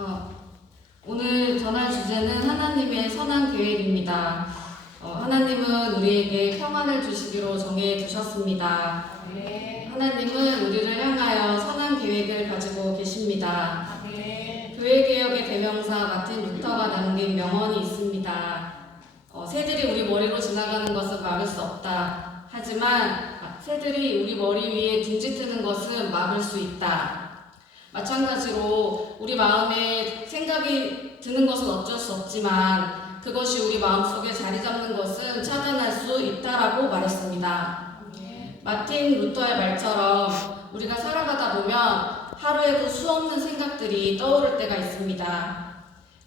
어, 오늘 전할 주제는 하나님의 선한 계획입니다. 하나님은 우리에게 평안을 주시기로 정해 두셨습니다. 하나님은 우리를 향하여 선한 계획을 가지고 계십니다. 교회개혁의 대명사 마틴 루터가 남긴 명언이 있습니다. 새들이 우리 머리로 지나가는 것은 막을 수 없다. 하지만 새들이 우리 머리 위에 둥지 트는 것은 막을 수 있다. 마찬가지로 우리 마음에 생각이 드는 것은 어쩔 수 없지만 그것이 우리 마음속에 자리 잡는 것은 차단할 수 있다라고 말했습니다. 마틴 루터의 말처럼 우리가 살아가다 보면 하루에도 수없는 생각들이 떠오를 때가 있습니다.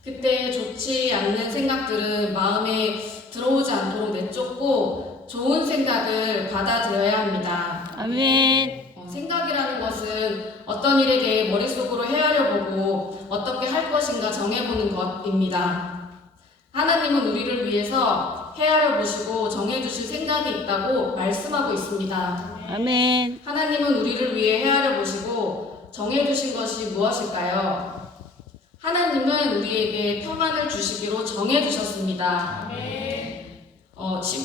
그때 좋지 않는 생각들은 마음에 들어오지 않도록 내쫓고 좋은 생각을 받아들여야 합니다. 아멘. 생각이라는 것은 어떤 일에 대해 머릿속으로 헤아려보고 어떻게 할 것인가 정해보는 것입니다. 하나님은 우리를 위해서 헤아려보시고 정해주신 생각이 있다고 말씀하고 있습니다. 아멘. 하나님은 우리를 위해 헤아려보시고 정해주신 것이 무엇일까요? 하나님은 우리에게 평안을 주시기로 정해주셨습니다.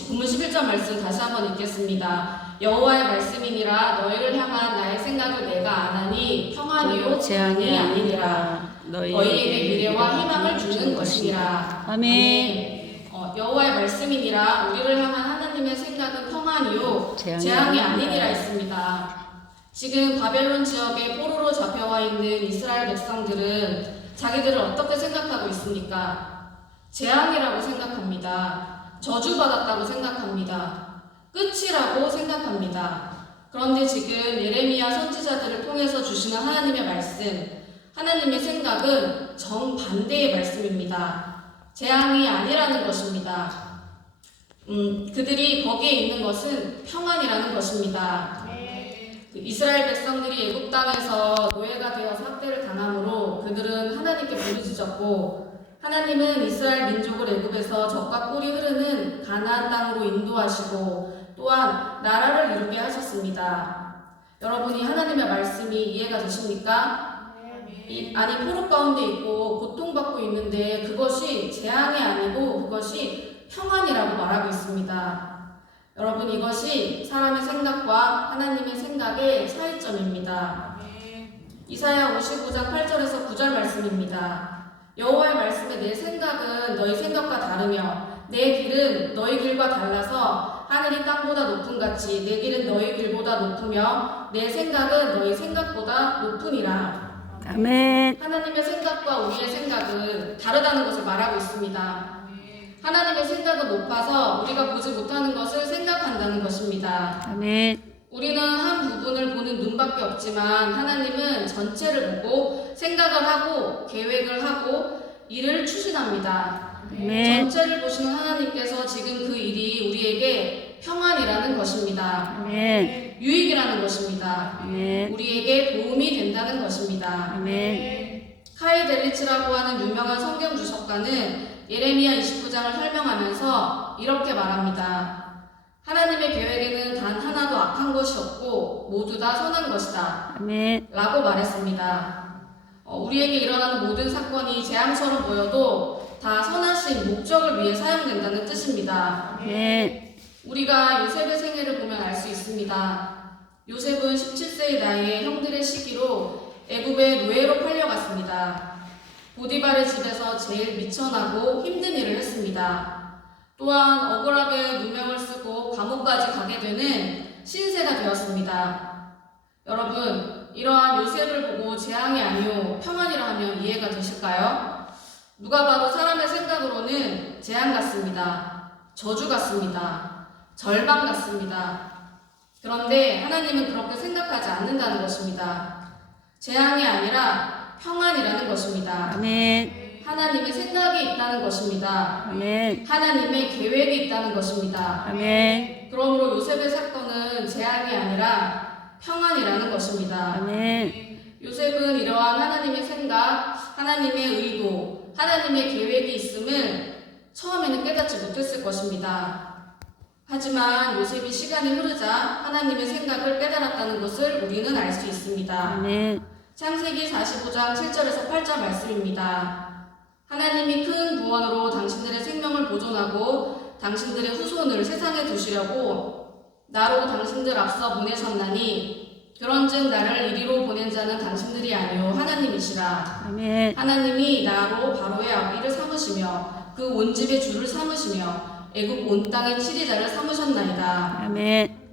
본문 11절 말씀 다시 한번 읽겠습니다. 여호와의 말씀이니라 너희를 향한 나의 생각을 내가 아나니 평안이요 재앙이 아니니라 너희에게 미래와 희망을 주는 것이니라. 아멘. 여호와의 말씀이니라 우리를 향한 하나님의 생각은 평안이요 재앙이 아니니라 했습니다. 지금 바벨론 지역에 포로로 잡혀와 있는 이스라엘 백성들은 자기들을 어떻게 생각하고 있습니까? 재앙이라고 생각합니다. 저주받았다고 생각합니다. 끝이라고 생각합니다. 그런데 지금 예레미야 선지자들을 통해서 주시는 하나님의 말씀, 하나님의 생각은 정반대의 말씀입니다. 재앙이 아니라는 것입니다. 그들이 거기에 있는 것은 평안이라는 것입니다. 이스라엘 백성들이 애굽 땅에서 노예가 되어서 학대를 당함으로 그들은 하나님께 부르짖었고 하나님은 이스라엘 민족을 애굽에서 젖과 꿀이 흐르는 가나안 땅으로 인도하시고 또한 나라를 이루게 하셨습니다. 여러분이 하나님의 말씀이 이해가 되십니까? 아니 포로 가운데 있고 고통받고 있는데 그것이 재앙이 아니고 그것이 평안이라고 말하고 있습니다. 여러분 이것이 사람의 생각과 하나님의 생각의 차이점입니다. 이사야 55장 8절에서 9절 말씀입니다. 여호와의 말씀에 내 생각은 너희 생각과 다르며 내 길은 너희 길과 달라서 하늘이 땅보다 높음 같이 내 길은 너희 길보다 높으며 내 생각은 너희 생각보다 높으니라. 아멘. 하나님의 생각과 우리의 생각은 다르다는 것을 말하고 있습니다. 하나님의 생각은 높아서 우리가 보지 못하는 것을 생각한다는 것입니다. 아멘. 우리는 한 부분을 보는 눈밖에 없지만 하나님은 전체를 보고 생각을 하고 계획을 하고 일을 추진합니다. 아멘. 전체를 보시는 하나님께서 지금 그 일이 우리에게 평안이라는 것입니다. 아멘. 유익이라는 것입니다. 아멘. 우리에게 도움이 된다는 것입니다. 아멘. 카이 델리츠라고 하는 유명한 성경 주석가는 예레미야 29장을 설명하면서 이렇게 말합니다. 하나님의 계획에는 단 하나도 악한 것이 없고 모두 다 선한 것이다. 아멘. 라고 말했습니다. 우리에게 일어나는 모든 사건이 재앙처럼 보여도 다 선하신 목적을 위해 사용된다는 뜻입니다. 아멘. 우리가 요셉의 생애를 보면 알 수 있습니다. 요셉은 17세의 나이에 형들의 시기로 애굽의 노예로 팔려갔습니다. 보디발의 집에서 제일 미천하고 힘든 일을 했습니다. 또한 억울하게 누명을 쓰고 감옥까지 가게 되는 신세가 되었습니다. 여러분, 이러한 요셉을 보고 재앙이 아니요 평안이라 하면 이해가 되실까요? 누가 봐도 사람의 생각으로는 재앙 같습니다. 저주 같습니다. 절망 같습니다. 그런데 하나님은 그렇게 생각하지 않는다는 것입니다. 재앙이 아니라 평안이라는 것입니다. 아멘. 하나님의 생각이 있다는 것입니다. 아멘. 하나님의 계획이 있다는 것입니다. 아멘. 그러므로 요셉의 사건은 재앙이 아니라 평안이라는 것입니다. 아멘. 요셉은 이러한 하나님의 생각, 하나님의 의도, 하나님의 계획이 있음을 처음에는 깨닫지 못했을 것입니다. 하지만 요셉이 시간이 흐르자 하나님의 생각을 깨달았다는 것을 우리는 알 수 있습니다. 아멘. 창세기 45장 7절에서 8절 말씀입니다. 하나님이 큰 구원으로 당신들의 생명을 보존하고 당신들의 후손을 세상에 두시려고 나로 당신들 앞서 보내셨나니 그런즉 나를 이리로 보낸 자는 당신들이 아니요 하나님이시라. 아멘. 하나님이 나로 바로의 아비를 삼으시며 그 온 집의 주를 삼으시며 애굽 온 땅의 치리자를 삼으셨나이다. 아멘.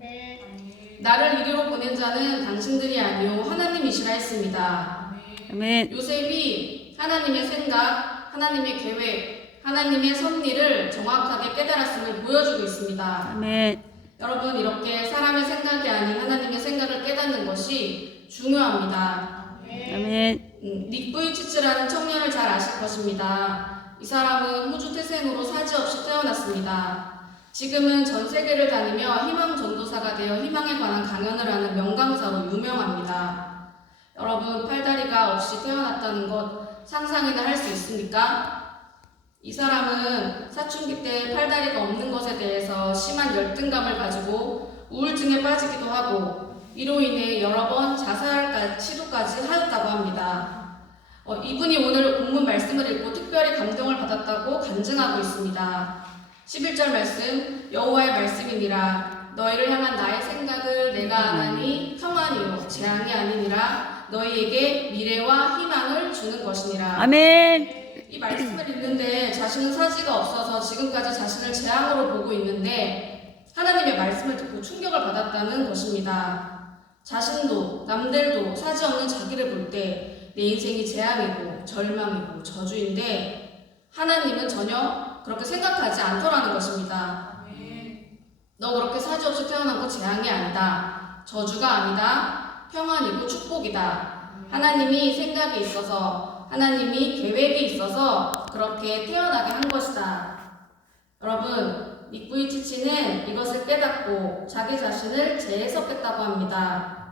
나를 이리로 보낸 자는 당신들이 아니요 하나님이시라 했습니다. 아멘. 요셉이 하나님의 생각, 하나님의 계획, 하나님의 섭리를 정확하게 깨달았음을 보여주고 있습니다. 아멘. 여러분, 이렇게 사람의 생각이 아닌 하나님의 생각을 깨닫는 것이 중요합니다. 아멘. 닉 부이치츠라는 청년을 잘 아실 것입니다. 이 사람은 호주 태생으로 사지 없이 태어났습니다. 지금은 전 세계를 다니며 희망 전도사가 되어 희망에 관한 강연을 하는 명강사로 유명합니다. 여러분, 팔다리가 없이 태어났다는 것 상상이나 할 수 있습니까? 이 사람은 사춘기 때 팔다리가 없는 것에 대해서 심한 열등감을 가지고 우울증에 빠지기도 하고 이로 인해 여러 번 자살 시도까지 하였다고 합니다. 이분이 오늘 본문 말씀을 읽고 특별히 감동을 받았다고 간증하고 있습니다. 11절 말씀, 여호와의 말씀이니라. 너희를 향한 나의 생각을 내가 아나니 평안이요 재앙이 아니니라. 너희에게 미래와 희망을 주는 것이니라. 아멘. 이 말씀을 읽는데 자신은 사지가 없어서 지금까지 자신을 재앙으로 보고 있는데 하나님의 말씀을 듣고 충격을 받았다는 것입니다. 자신도 남들도 사지 없는 자기를 볼 때 내 인생이 재앙이고 절망이고 저주인데 하나님은 전혀 그렇게 생각하지 않더라는 것입니다. 너 그렇게 사지 없이 태어난 거 재앙이 아니다. 저주가 아니다. 평안이고 축복이다. 하나님이 생각이 있어서 하나님이 계획이 있어서 그렇게 태어나게 한 것이다. 여러분, 닉 부이치치는 이것을 깨닫고 자기 자신을 재해석했다고 합니다.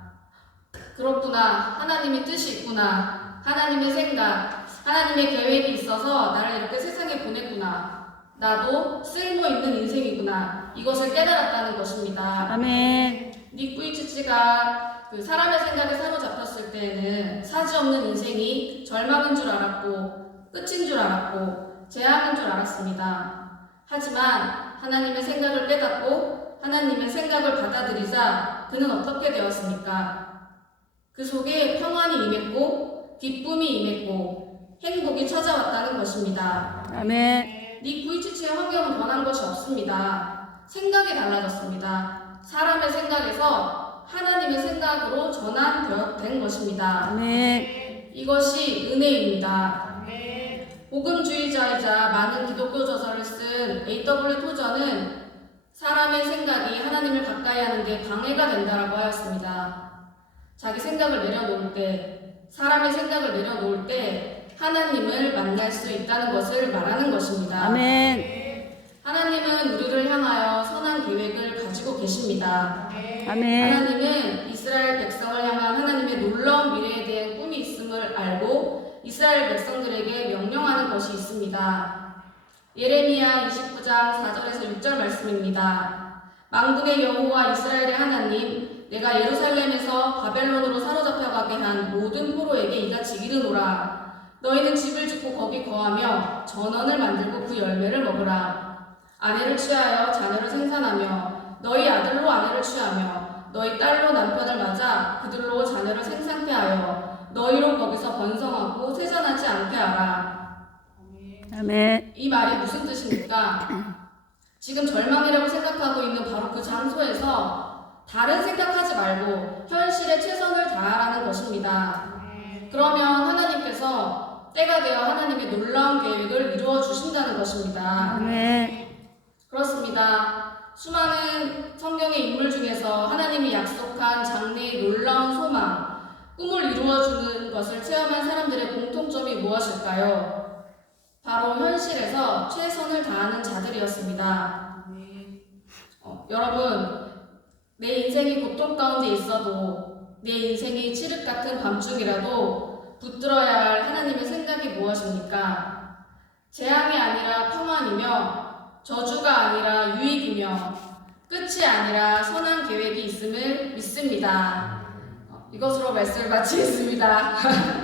그렇구나. 하나님의 뜻이 있구나. 하나님의 생각, 하나님의 계획이 있어서 나를 이렇게 세상에 보냈구나. 나도 쓸모있는 인생이구나. 이것을 깨달았다는 것입니다. 아멘. 닉 부이치치가 사람의 생각에 사로잡혔을 때에는 사지 없는 인생이 절망인 줄 알았고 끝인 줄 알았고 재앙인 줄 알았습니다. 하지만 하나님의 생각을 깨닫고 하나님의 생각을 받아들이자 그는 어떻게 되었습니까? 그 속에 평안이 임했고 기쁨이 임했고 행복이 찾아왔다는 것입니다. 아멘. 닉 부이치치의 환경은 변한 것이 없습니다. 생각이 달라졌습니다. 사람의 생각에서 하나님의 생각으로 전환된 것입니다. 아멘. 이것이 은혜입니다. 복음주의자이자 많은 기독교 저서를 쓴 A.W. 토저는 사람의 생각이 하나님을 가까이 하는 데 방해가 된다라고 하였습니다. 자기 생각을 내려놓을 때, 사람의 생각을 내려놓을 때 하나님을 만날 수 있다는 것을 말하는 것입니다. 아멘. 하나님은 우리를 향하여 선한 계획을 가지고 계십니다. 아멘. 하나님은 이스라엘 백성을 향한 하나님의 놀라운 미래에 대한 꿈이 있음을 알고 이스라엘 백성들에게 명령하는 것이 있습니다. 예레미야 29장 4절에서 6절 말씀입니다. 만군의 여호와 이스라엘의 하나님, 내가 예루살렘에서 바벨론으로 사로잡혀가게 한 모든 포로에게 이같이 이르노라. 너희는 집을 짓고 거기 거하며 전원을 만들고 그 열매를 먹으라. 아내를 취하여 자녀를 생산하며 너희 아들로 아내를 취하며 너희 딸로 남편을 맞아 그들로 자녀를 생산케 하여 너희로 거기서 번성하고 세잔하지 않게 하라. 아멘. 이 말이 무슨 뜻입니까? 지금 절망이라고 생각하고 있는 바로 그 장소에서 다른 생각하지 말고 현실에 최선을 다하라는 것입니다. 그러면 하나님께서 때가 되어 하나님의 놀라운 계획을 이루어 주신다는 것입니다. 아멘. 그렇습니다. 수많은 성경의 인물 중에서 하나님이 약속한 장래의 놀라운 소망, 꿈을 이루어주는 것을 체험한 사람들의 공통점이 무엇일까요? 바로 현실에서 최선을 다하는 자들이었습니다. 여러분, 내 인생이 고통 가운데 있어도 내 인생이 칠흑 같은 밤중이라도 붙들어야 할 하나님의 생각이 무엇입니까? 재앙이 아니라 평안이며 저주가 아니라 유익이며 끝이 아니라 선한 계획이 있음을 믿습니다. 이것으로 말씀을 마치겠습니다.